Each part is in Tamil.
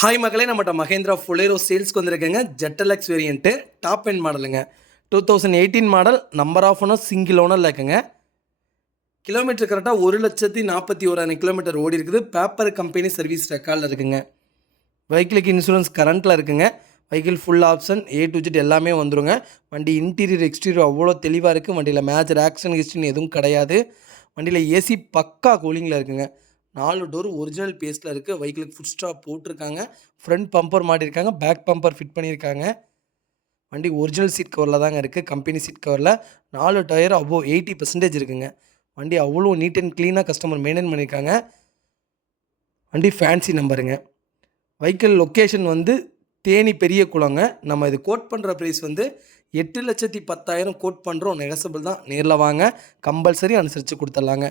ஹாய் மக்களே, நம்மகிட்ட மகேந்திரா ஃபுலேரோ சேல்ஸ்க்கு வந்திருக்கேங்க. ஜெட்டலக்ஸ் வேரியண்ட்டு டாப் எண்ட் மாடலுங்க. 2018 மாடல். நம்பர் ஆஃப் ஓனர் சிங்கிள் ஓனரில் இருக்குங்க. கிலோமீட்டர் கரெக்டாக 1,41,000 கிலோமீட்டர் ஓடி இருக்குது. பேப்பர் கம்பெனி சர்வீஸ் ரெக்கார்டில் இருக்குங்க. வெஹிக்கிளுக்கு இன்சூரன்ஸ் கரண்ட்டில் இருக்குங்க. Vehicle full option A to Z எல்லாமே வந்துருங்க. வண்டி இன்டீரியர் எக்ஸ்டீரியர் அவ்வளோ தெளிவாக இருக்குது. வண்டியில் மேஜர் ஆக்சிடென்ட் ஹிஸ்ட்ரின்னு எதுவும் கிடையாது. வண்டியில் ஏசி பக்கா கூலிங்கில் இருக்குங்க. 4 டோர் ஒரிஜினல் பேஸில் இருக்குது. வெஹிக்கிளுக்கு ஃபுட் ஸ்டாப் போட்டிருக்காங்க. ஃப்ரண்ட் பம்பர் மாட்டியிருக்காங்க. பேக் பம்பர் ஃபிட் பண்ணியிருக்காங்க. வண்டி ஒரிஜினல் சீட் கவரில் தாங்க இருக்குது. கம்பெனி சீட் கவரில் 4 டயர் அபோவ் 80% இருக்குங்க. வண்டி அவ்வளோ நீட் அண்ட் க்ளீனாக கஸ்டமர் மெயின்டைன் பண்ணியிருக்காங்க. வண்டி ஃபேன்சி நம்பருங்க. வெஹிக்கிள் லொக்கேஷன் வந்து தேனி பெரிய குளங்க. நம்ம இது கோட் பண்ணுற ப்ரைஸ் வந்து 8,10,000 கோட் பண்ணுறோம். நெகசபிள் தான். நேரில் வாங்க, கம்பல்சரி அனுசரித்து கொடுத்துட்லாங்க.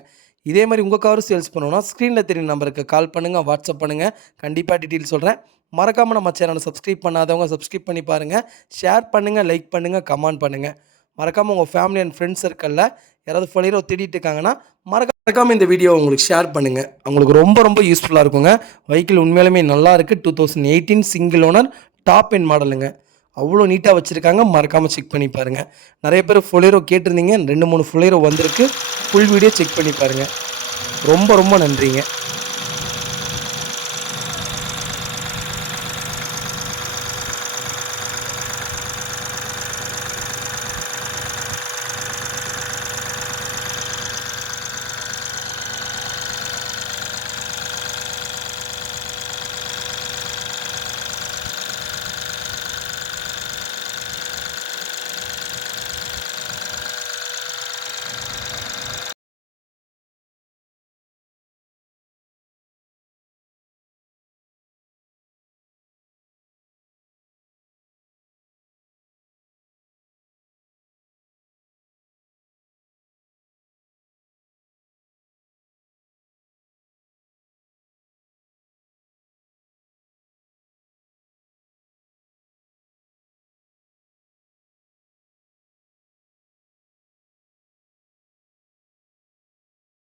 இதே மாதிரி உங்கள் காரும் சேல்ஸ் பண்ணணும்னா ஸ்க்ரீனில் தெரியும் நம்பருக்கு கால் பண்ணுங்கள், வாட்ஸ்அப் பண்ணுங்கள். கண்டிப்பாக டீட்டெயில் சொல்கிறேன். மறக்காமல் நம்ம சேனலை சப்ஸ்கிரைப் பண்ணாதவங்க சப்ஸ்கிரைப் பண்ணி பாருங்கள். ஷேர் பண்ணுங்கள், லைக் பண்ணுங்கள், கமெண்ட் பண்ணுங்கள். மறக்காமல் உங்கள் ஃபேமிலி அண்ட் ஃப்ரெண்ட்ஸ் சர்க்கிளில் யாராவது ஃபுலேரோ தேடிட்டு இருக்காங்கன்னா மறக்காமல் இந்த வீடியோ உங்களுக்கு ஷேர் பண்ணுங்கள். அவங்களுக்கு ரொம்ப யூஸ்ஃபுல்லாக இருக்குங்க. வெஹிக்கிள் உண்மையிலுமே நல்லா இருக்குது. 2018 சிங்கிள் ஓனர் டாப் எண்ட் மாடலுங்க. அவ்வளோ நீட்டாக வச்சுருக்காங்க. மறக்காமல் செக் பண்ணி பாருங்கள். நிறைய பேர் ஃபுலேரோ கேட்டிருந்தீங்க. 2-3 ஃபுலேரோ வந்திருக்கு. ஃபுல் வீடியோ செக் பண்ணி பாருங்கள். ரொம்ப நன்றிங்க.